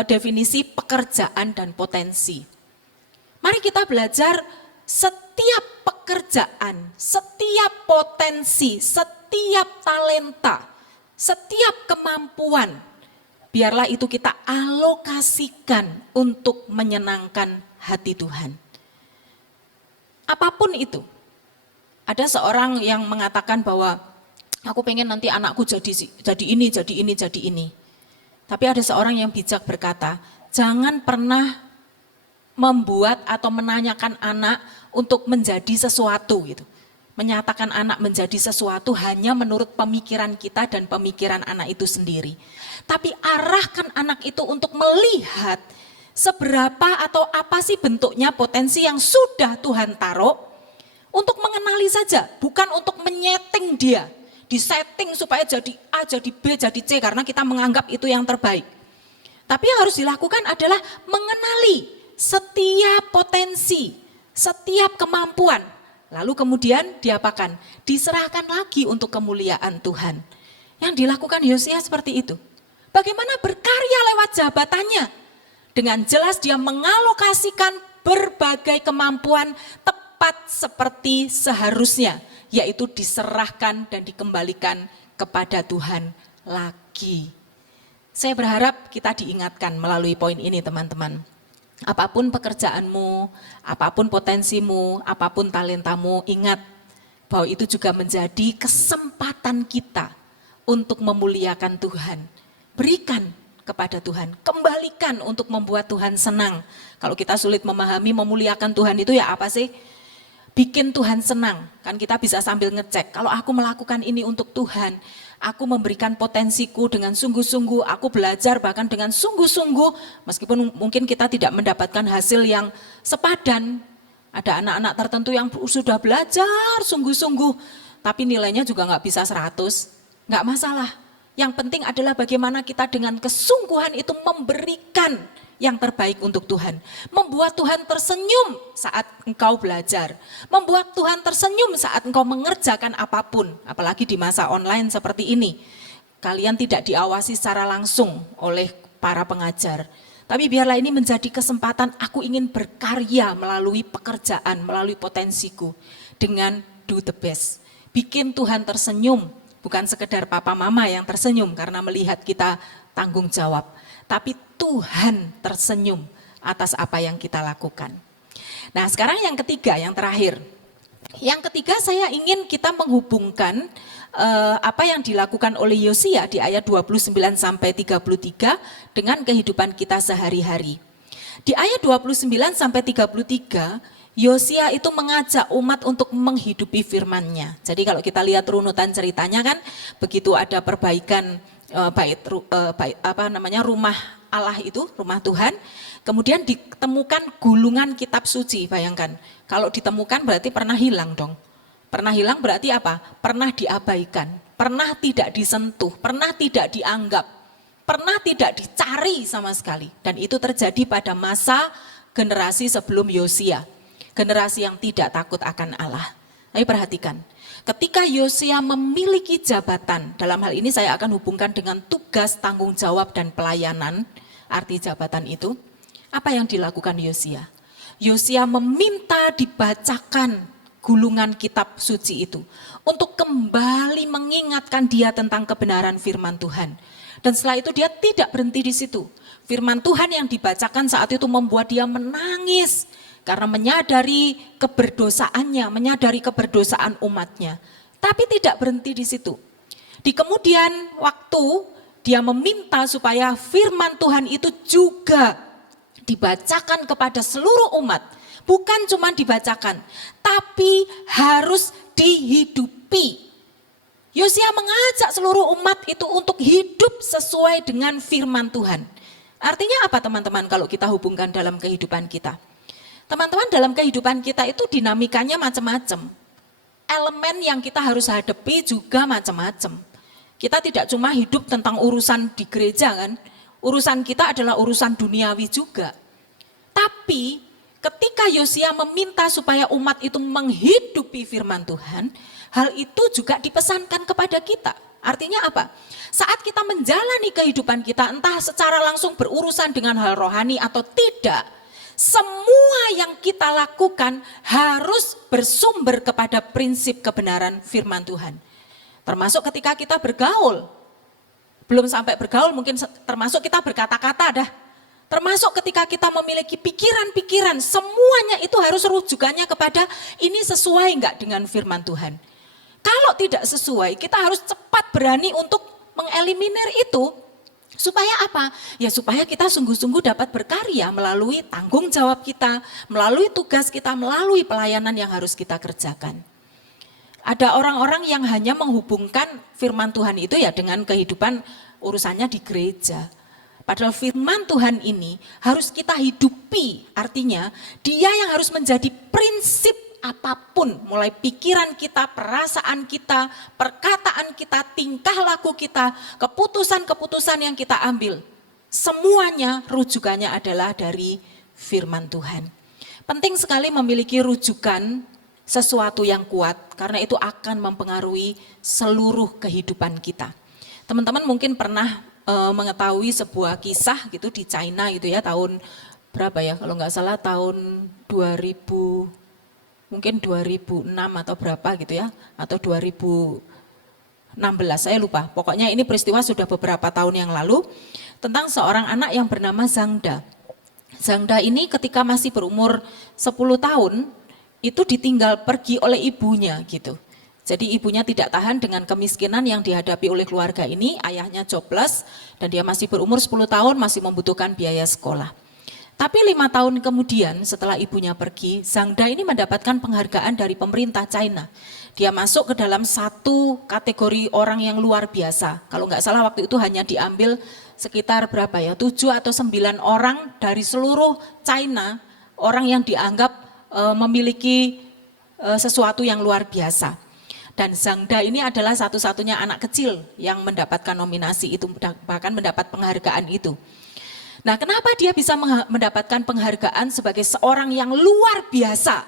definisi pekerjaan dan potensi. Mari kita belajar setiap pekerjaan, setiap potensi, setiap talenta, setiap kemampuan, biarlah itu kita alokasikan untuk menyenangkan hati Tuhan. Apapun itu. Ada seorang yang mengatakan bahwa aku pengen nanti anakku jadi ini. Tapi ada seorang yang bijak berkata, jangan pernah membuat atau menanyakan anak untuk menjadi sesuatu gitu. Menyatakan anak menjadi sesuatu hanya menurut pemikiran kita dan pemikiran anak itu sendiri. Tapi arahkan anak itu untuk melihat seberapa atau apa sih bentuknya potensi yang sudah Tuhan taruh untuk mengenali saja, bukan untuk menyeting dia. Disetting supaya jadi A, jadi B, jadi C karena kita menganggap itu yang terbaik. Tapi yang harus dilakukan adalah mengenali setiap potensi, setiap kemampuan. Lalu kemudian diapakan? Diserahkan lagi untuk kemuliaan Tuhan. Yang dilakukan Yosia seperti itu. Bagaimana berkarya lewat jabatannya? Dengan jelas dia mengalokasikan berbagai kemampuan tepat seperti seharusnya, yaitu diserahkan dan dikembalikan kepada Tuhan lagi. Saya berharap kita diingatkan melalui poin ini teman-teman. Apapun pekerjaanmu, apapun potensimu, apapun talentamu, ingat bahwa itu juga menjadi kesempatan kita untuk memuliakan Tuhan. Berikan kepada Tuhan, kembalikan untuk membuat Tuhan senang. Kalau kita sulit memahami memuliakan Tuhan itu ya apa sih? Bikin Tuhan senang, kan kita bisa sambil ngecek, kalau aku melakukan ini untuk Tuhan, aku memberikan potensiku dengan sungguh-sungguh, aku belajar bahkan dengan sungguh-sungguh, meskipun mungkin kita tidak mendapatkan hasil yang sepadan. Ada anak-anak tertentu yang sudah belajar sungguh-sungguh, tapi nilainya juga nggak bisa 100, nggak masalah. Yang penting adalah bagaimana kita dengan kesungguhan itu memberikan yang terbaik untuk Tuhan. Membuat Tuhan tersenyum saat engkau belajar. Membuat Tuhan tersenyum saat engkau mengerjakan apapun. Apalagi di masa online seperti ini. Kalian tidak diawasi secara langsung oleh para pengajar. Tapi biarlah ini menjadi kesempatan aku ingin berkarya melalui pekerjaan, melalui potensiku. Dengan do the best. Bikin Tuhan tersenyum. Bukan sekedar papa mama yang tersenyum karena melihat kita tanggung jawab. Tapi Tuhan tersenyum atas apa yang kita lakukan. Nah sekarang yang ketiga, yang terakhir. Yang ketiga saya ingin kita menghubungkan apa yang dilakukan oleh Yosia di ayat 29 sampai 33 dengan kehidupan kita sehari-hari. Di ayat 29 sampai 33 Yosia itu mengajak umat untuk menghidupi firman-Nya. Jadi kalau kita lihat runutan ceritanya kan begitu ada perbaikan rumah Allah itu, rumah Tuhan, kemudian ditemukan gulungan kitab suci, bayangkan. Kalau ditemukan berarti pernah hilang dong. Pernah hilang berarti apa? Pernah diabaikan, pernah tidak disentuh, pernah tidak dianggap, pernah tidak dicari sama sekali. Dan itu terjadi pada masa generasi sebelum Yosia. Generasi yang tidak takut akan Allah. Tapi perhatikan, ketika Yosia memiliki jabatan, dalam hal ini saya akan hubungkan dengan tugas, tanggung jawab, dan pelayanan, arti jabatan itu, apa yang dilakukan Yosia? Yosia meminta dibacakan gulungan kitab suci itu, untuk kembali mengingatkan dia tentang kebenaran firman Tuhan. Dan setelah itu dia tidak berhenti di situ. Firman Tuhan yang dibacakan saat itu membuat dia menangis, karena menyadari keberdosaannya, menyadari keberdosaan umatnya. Tapi tidak berhenti di situ. Di kemudian waktu dia meminta supaya firman Tuhan itu juga dibacakan kepada seluruh umat. Bukan cuma dibacakan, tapi harus dihidupi. Yosia mengajak seluruh umat itu untuk hidup sesuai dengan firman Tuhan. Artinya apa teman-teman kalau kita hubungkan dalam kehidupan kita? Teman-teman, dalam kehidupan kita itu dinamikanya macam-macam. Elemen yang kita harus hadapi juga macam-macam. Kita tidak cuma hidup tentang urusan di gereja kan, Urusan kita adalah urusan duniawi juga. Tapi ketika Yosia meminta supaya umat itu menghidupi firman Tuhan, hal itu juga dipesankan kepada kita. Artinya apa? Saat kita menjalani kehidupan kita, entah secara langsung berurusan dengan hal rohani atau tidak, semua yang kita lakukan harus bersumber kepada prinsip kebenaran firman Tuhan. Termasuk ketika kita bergaul. Belum sampai bergaul, mungkin termasuk kita berkata-kata dah. Termasuk ketika kita memiliki pikiran-pikiran, semuanya itu harus rujukannya kepada ini sesuai enggak dengan firman Tuhan. Kalau tidak sesuai, kita harus cepat berani untuk mengeliminir itu. Supaya apa? Ya supaya kita sungguh-sungguh dapat berkarya melalui tanggung jawab kita, melalui tugas kita, melalui pelayanan yang harus kita kerjakan. Ada orang-orang yang hanya menghubungkan firman Tuhan itu ya dengan kehidupan urusannya di gereja. Padahal firman Tuhan ini harus kita hidupi, artinya dia yang harus menjadi prinsip apapun, mulai pikiran kita, perasaan kita, perkataan kita, tingkah laku kita, keputusan-keputusan yang kita ambil. Semuanya rujukannya adalah dari firman Tuhan. Penting sekali memiliki rujukan sesuatu yang kuat, karena itu akan mempengaruhi seluruh kehidupan kita. Teman-teman mungkin pernah mengetahui sebuah kisah gitu di China gitu ya, tahun berapa ya, kalau nggak salah tahun 2000, mungkin 2006 atau berapa gitu ya, atau 2016, saya lupa. Pokoknya ini peristiwa sudah beberapa tahun yang lalu, tentang seorang anak yang bernama Zhang Da. Zhang Da ini ketika masih berumur 10 tahun, itu ditinggal pergi oleh ibunya gitu. Jadi ibunya tidak tahan dengan kemiskinan yang dihadapi oleh keluarga ini, ayahnya jobless dan dia masih berumur 10 tahun masih membutuhkan biaya sekolah. Tapi 5 tahun kemudian setelah ibunya pergi, Zhang Da ini mendapatkan penghargaan dari pemerintah China. Dia masuk ke dalam satu kategori orang yang luar biasa. Kalau nggak salah waktu itu hanya diambil sekitar berapa ya, 7 atau 9 orang dari seluruh China, orang yang dianggap memiliki sesuatu yang luar biasa. Dan Zhang Da ini adalah satu-satunya anak kecil yang mendapatkan nominasi itu, bahkan mendapat penghargaan itu. Nah, kenapa dia bisa mendapatkan penghargaan sebagai seorang yang luar biasa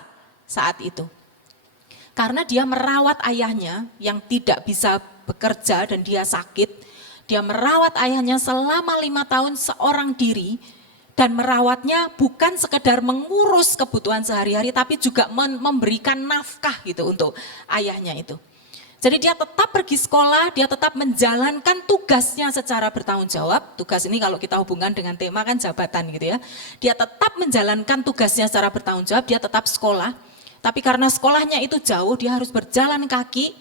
saat itu? Karena dia merawat ayahnya yang tidak bisa bekerja dan dia sakit. Dia merawat ayahnya selama 5 tahun seorang diri. Dan merawatnya bukan sekedar mengurus kebutuhan sehari-hari, tapi juga memberikan nafkah gitu untuk ayahnya itu. Jadi dia tetap pergi sekolah, dia tetap menjalankan tugasnya secara bertanggung jawab. Tugas ini kalau kita hubungkan dengan tema kan jabatan gitu ya. Dia tetap menjalankan tugasnya secara bertanggung jawab, dia tetap sekolah. Tapi karena sekolahnya itu jauh, dia harus berjalan kaki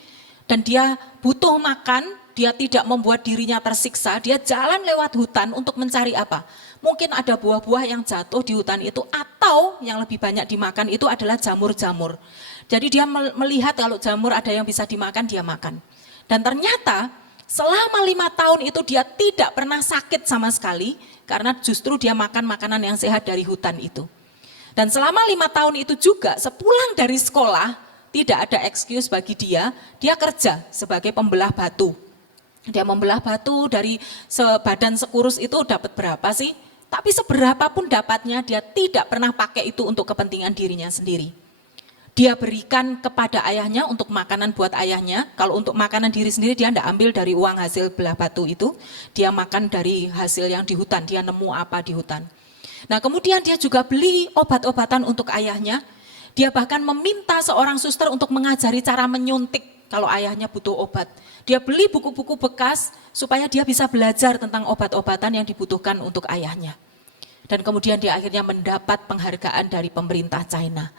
dan dia butuh makan, dia tidak membuat dirinya tersiksa, dia jalan lewat hutan untuk mencari apa? Mungkin ada buah-buah yang jatuh di hutan itu, atau yang lebih banyak dimakan itu adalah jamur-jamur. Jadi dia melihat kalau jamur ada yang bisa dimakan, dia makan. Dan ternyata selama 5 tahun itu dia tidak pernah sakit sama sekali, karena justru dia makan makanan yang sehat dari hutan itu. Dan selama 5 tahun itu juga, sepulang dari sekolah, tidak ada excuse bagi dia kerja sebagai pembelah batu. Dia membelah batu dari sebadan sekurus itu dapat berapa sih? Tapi seberapa pun dapatnya, dia tidak pernah pakai itu untuk kepentingan dirinya sendiri. Dia berikan kepada ayahnya untuk makanan buat ayahnya. Kalau untuk makanan diri sendiri dia tidak ambil dari uang hasil belah batu itu. Dia makan dari hasil yang di hutan, dia nemu apa di hutan. Nah kemudian dia juga beli obat-obatan untuk ayahnya. Dia bahkan meminta seorang suster untuk mengajari cara menyuntik kalau ayahnya butuh obat. Dia beli buku-buku bekas supaya dia bisa belajar tentang obat-obatan yang dibutuhkan untuk ayahnya. Dan kemudian dia akhirnya mendapat penghargaan dari pemerintah China.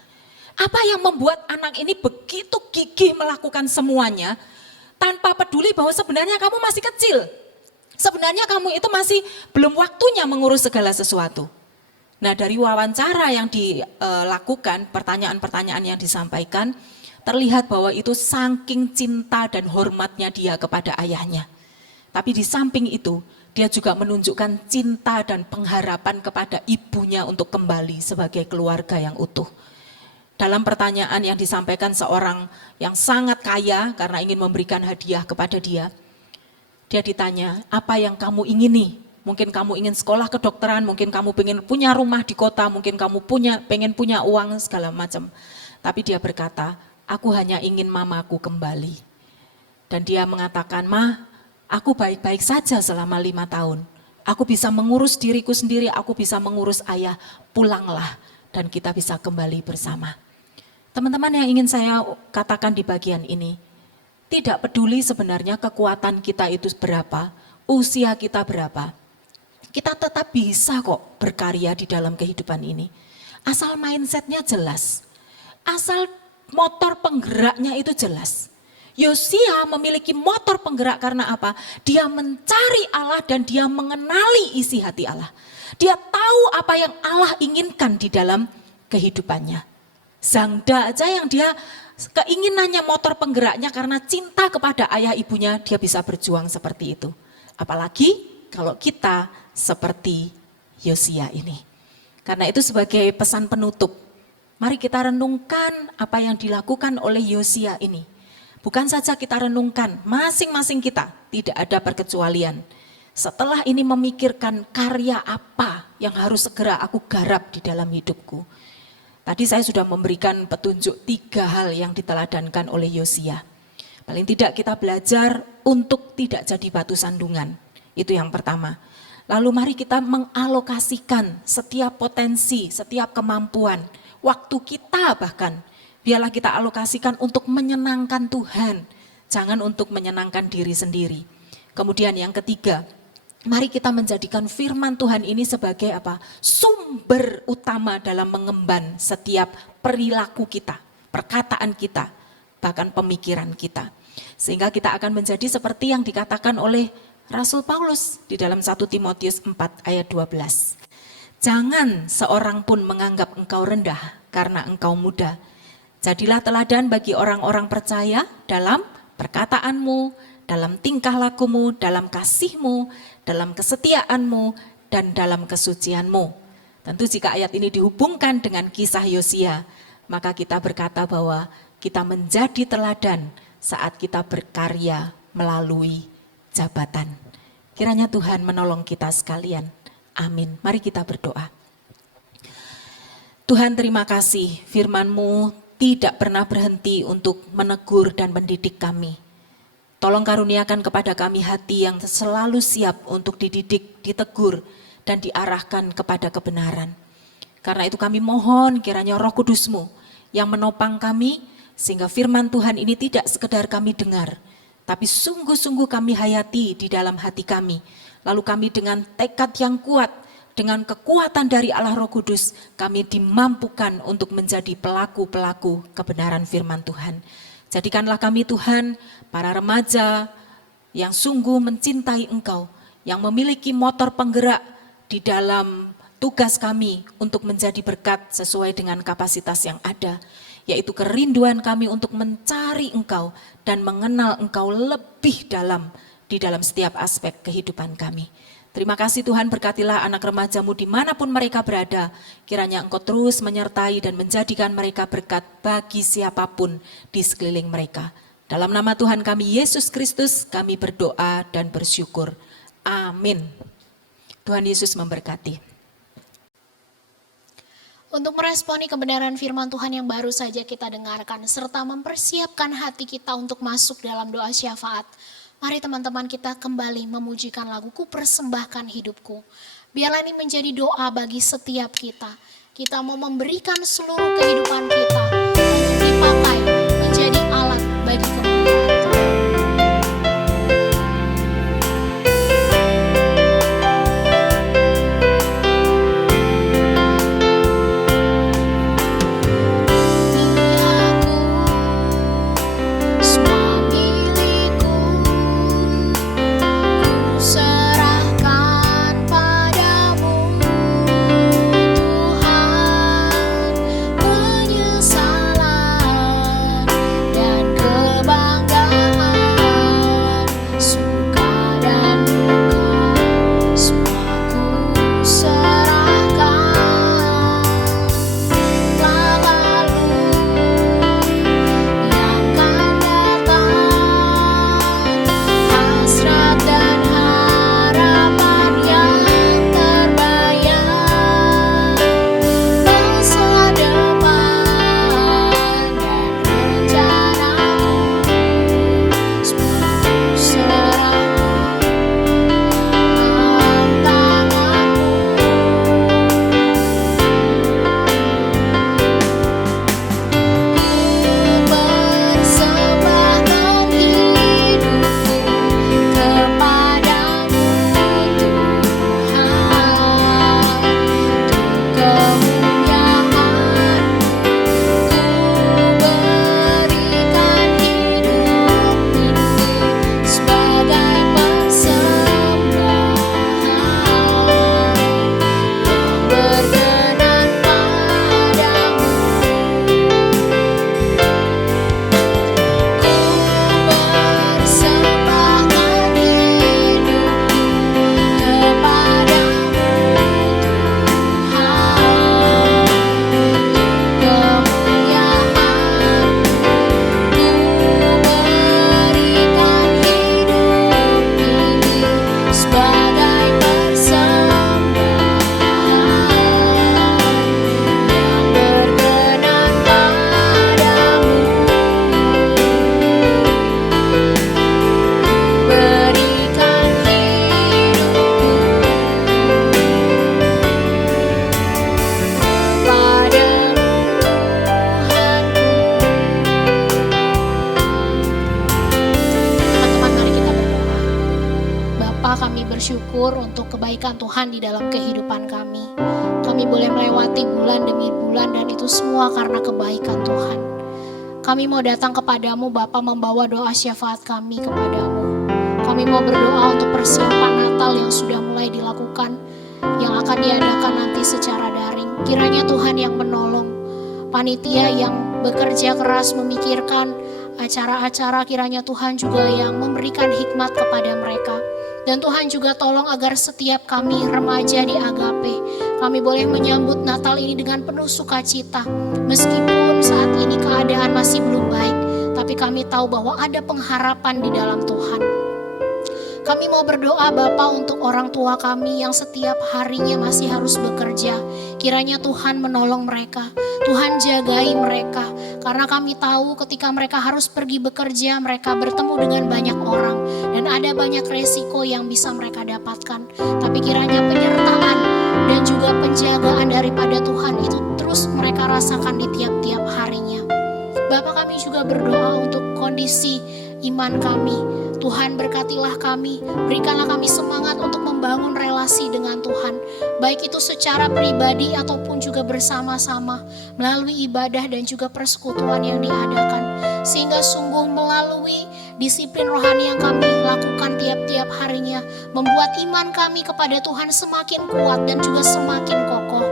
Apa yang membuat anak ini begitu gigih melakukan semuanya tanpa peduli bahwa sebenarnya kamu masih kecil. Sebenarnya kamu itu masih belum waktunya mengurus segala sesuatu. Nah dari wawancara yang dilakukan, pertanyaan-pertanyaan yang disampaikan, terlihat bahwa itu saking cinta dan hormatnya dia kepada ayahnya. Tapi di samping itu, dia juga menunjukkan cinta dan pengharapan kepada ibunya untuk kembali sebagai keluarga yang utuh. Dalam pertanyaan yang disampaikan seorang yang sangat kaya karena ingin memberikan hadiah kepada dia, dia ditanya, apa yang kamu ingini Mungkin kamu ingin sekolah kedokteran, mungkin kamu pengen punya rumah di kota, mungkin kamu pengen punya uang segala macam. Tapi dia berkata, aku hanya ingin mamaku kembali. Dan dia mengatakan, "Ma, aku baik-baik saja selama 5 tahun. Aku bisa mengurus diriku sendiri, aku bisa mengurus ayah, pulanglah dan kita bisa kembali bersama." Teman-teman, yang ingin saya katakan di bagian ini, tidak peduli sebenarnya kekuatan kita itu berapa, usia kita berapa. Kita tetap bisa kok berkarya di dalam kehidupan ini. Asal mindsetnya jelas, asal motor penggeraknya itu jelas. Yosia memiliki motor penggerak karena apa? Dia mencari Allah dan dia mengenali isi hati Allah. Dia tahu apa yang Allah inginkan di dalam kehidupannya. Zangda aja yang dia keinginannya motor penggeraknya karena cinta kepada ayah ibunya, dia bisa berjuang seperti itu. Apalagi kalau kita seperti Yosia ini. Karena itu sebagai pesan penutup, mari kita renungkan apa yang dilakukan oleh Yosia ini. Bukan saja kita renungkan, masing-masing kita, tidak ada perkecualian. Setelah ini memikirkan karya apa yang harus segera aku garap di dalam hidupku. Tadi saya sudah memberikan petunjuk 3 hal yang diteladankan oleh Yosia. Paling tidak kita belajar untuk tidak jadi batu sandungan. Itu yang pertama. Lalu mari kita mengalokasikan setiap potensi, setiap kemampuan, waktu kita bahkan, biarlah kita alokasikan untuk menyenangkan Tuhan, jangan untuk menyenangkan diri sendiri. Kemudian yang ketiga, mari kita menjadikan firman Tuhan ini sebagai apa? Sumber utama dalam mengemban setiap perilaku kita, perkataan kita, bahkan pemikiran kita. Sehingga kita akan menjadi seperti yang dikatakan oleh Rasul Paulus di dalam 1 Timotius 4 ayat 12. Jangan seorang pun menganggap engkau rendah karena engkau muda. Jadilah teladan bagi orang-orang percaya dalam perkataanmu, dalam tingkah lakumu, dalam kasihmu, dalam kesetiaanmu, dan dalam kesucianmu. Tentu jika ayat ini dihubungkan dengan kisah Yosia, maka kita berkata bahwa kita menjadi teladan saat kita berkarya melalui jabatan. Kiranya Tuhan menolong kita sekalian. Amin. Mari kita berdoa. Tuhan, terima kasih, firman-Mu tidak pernah berhenti untuk menegur dan mendidik kami. Tolong karuniakan kepada kami hati yang selalu siap untuk dididik, ditegur, dan diarahkan kepada kebenaran. Karena itu kami mohon kiranya Roh Kudus-Mu yang menopang kami, sehingga firman Tuhan ini tidak sekedar kami dengar, tapi sungguh-sungguh kami hayati di dalam hati kami. Lalu kami dengan tekad yang kuat, dengan kekuatan dari Allah Roh Kudus, kami dimampukan untuk menjadi pelaku-pelaku kebenaran firman Tuhan. Jadikanlah kami Tuhan, para remaja yang sungguh mencintai Engkau, yang memiliki motor penggerak di dalam tugas kami untuk menjadi berkat sesuai dengan kapasitas yang ada, yaitu kerinduan kami untuk mencari Engkau dan mengenal Engkau lebih dalam di dalam setiap aspek kehidupan kami. Terima kasih Tuhan, berkatilah anak remaja-Mu dimanapun mereka berada. Kiranya Engkau terus menyertai dan menjadikan mereka berkat bagi siapapun di sekeliling mereka. Dalam nama Tuhan kami Yesus Kristus kami berdoa dan bersyukur. Amin. Tuhan Yesus memberkati. Untuk meresponi kebenaran firman Tuhan yang baru saja kita dengarkan, serta mempersiapkan hati kita untuk masuk dalam doa syafaat, mari teman-teman kita kembali memujikan lagu Ku Persembahkan Hidupku. Biarlah ini menjadi doa bagi setiap kita. Kita mau memberikan seluruh kehidupan kita untuk dipakai menjadi alat bagi kemuliaan Tuhan. Menyesal bersyukur untuk kebaikan Tuhan di dalam kehidupan kami. Kami boleh melewati bulan demi bulan dan itu semua karena kebaikan Tuhan. Kami mau datang kepadamu Bapa membawa doa syafaat kami kepadamu. Kami mau berdoa untuk persiapan Natal yang sudah mulai dilakukan, yang akan diadakan nanti secara daring. Kiranya Tuhan yang menolong panitia yang bekerja keras memikirkan acara-acara, kiranya Tuhan juga yang memberikan hikmat kepada mereka. Dan Tuhan juga tolong agar setiap kami remaja di Agape, kami boleh menyambut Natal ini dengan penuh sukacita. Meskipun saat ini keadaan masih belum baik, tapi kami tahu bahwa ada pengharapan di dalam Tuhan. Kami mau berdoa Bapa untuk orang tua kami yang setiap harinya masih harus bekerja. Kiranya Tuhan menolong mereka, Tuhan jagai mereka. Karena kami tahu ketika mereka harus pergi bekerja, mereka bertemu dengan banyak orang. Dan ada banyak resiko yang bisa mereka dapatkan. Tapi kiranya penyertaan dan juga penjagaan daripada Tuhan itu terus mereka rasakan di tiap-tiap harinya. Bapak kami juga berdoa untuk kondisi iman kami. Tuhan berkatilah kami, berikanlah kami semangat untuk membangun relasi dengan Tuhan. Baik itu secara pribadi ataupun juga bersama-sama melalui ibadah dan juga persekutuan yang diadakan. Sehingga sungguh melalui disiplin rohani yang kami lakukan tiap-tiap harinya, membuat iman kami kepada Tuhan semakin kuat dan juga semakin kokoh.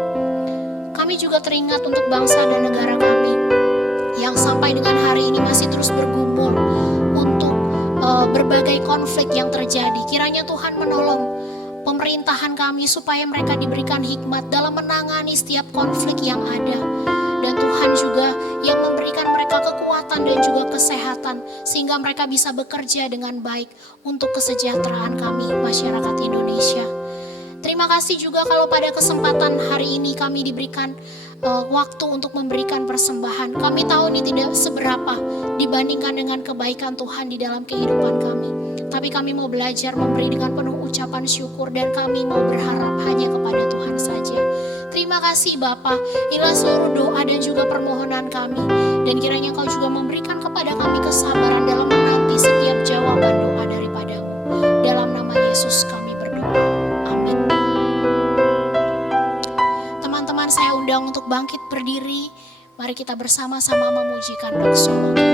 Kami juga teringat untuk bangsa dan negara kami yang sampai dengan hari ini masih terus bergumul untuk berbagai konflik yang terjadi. Kiranya Tuhan menolong pemerintahan kami supaya mereka diberikan hikmat dalam menangani setiap konflik yang ada. Dan Tuhan juga yang memberikan mereka kekuatan dan juga kesehatan sehingga mereka bisa bekerja dengan baik untuk kesejahteraan kami masyarakat Indonesia. Terima kasih juga kalau pada kesempatan hari ini kami diberikan waktu untuk memberikan persembahan. Kami tahu ini tidak seberapa dibandingkan dengan kebaikan Tuhan di dalam kehidupan kami. Tapi kami mau belajar memberi dengan penuh ucapan syukur dan kami mau berharap hanya kepada Tuhan saja. Terima kasih Bapa, inilah seluruh doa dan juga permohonan kami. Dan kiranya Kau juga memberikan kepada kami kesabaran dalam menanti setiap jawaban doa daripada-Mu. Dalam nama Yesus kami berdoa. Amin. Teman-teman, saya undang untuk bangkit berdiri. Mari kita bersama-sama memujikan doksologi.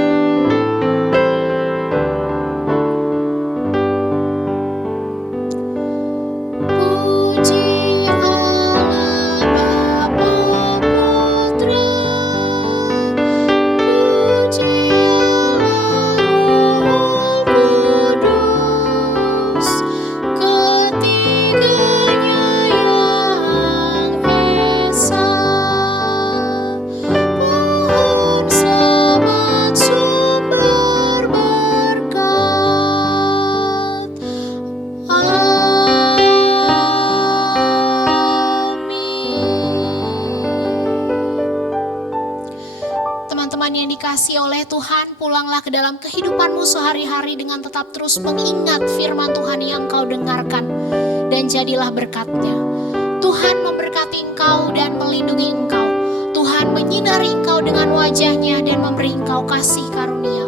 Oleh Tuhan, pulanglah ke dalam kehidupanmu sehari-hari dengan tetap terus mengingat firman Tuhan yang kau dengarkan dan jadilah berkat-Nya. Tuhan memberkati engkau dan melindungi engkau. Tuhan menyinari engkau dengan wajah-Nya dan memberi engkau kasih karunia.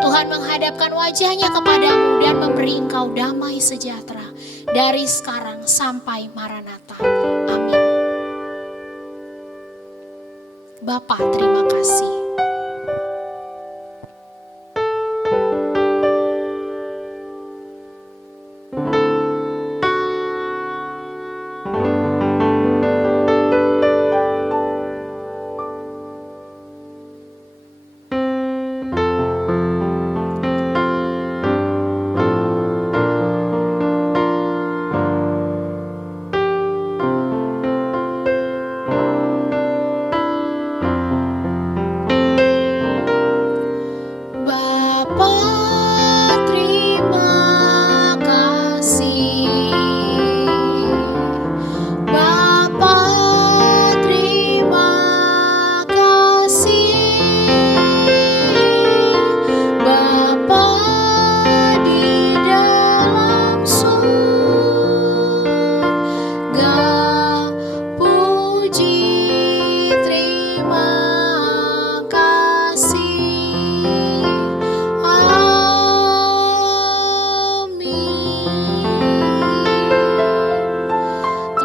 Tuhan menghadapkan wajah-Nya kepadamu dan memberi engkau damai sejahtera dari sekarang sampai Maranatha. Amin. Bapa, terima kasih.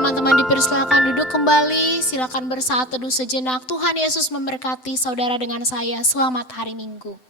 Teman-teman dipersilakan duduk kembali, silakan bersaat teduh sejenak. Tuhan Yesus memberkati saudara dengan saya. Selamat hari Minggu.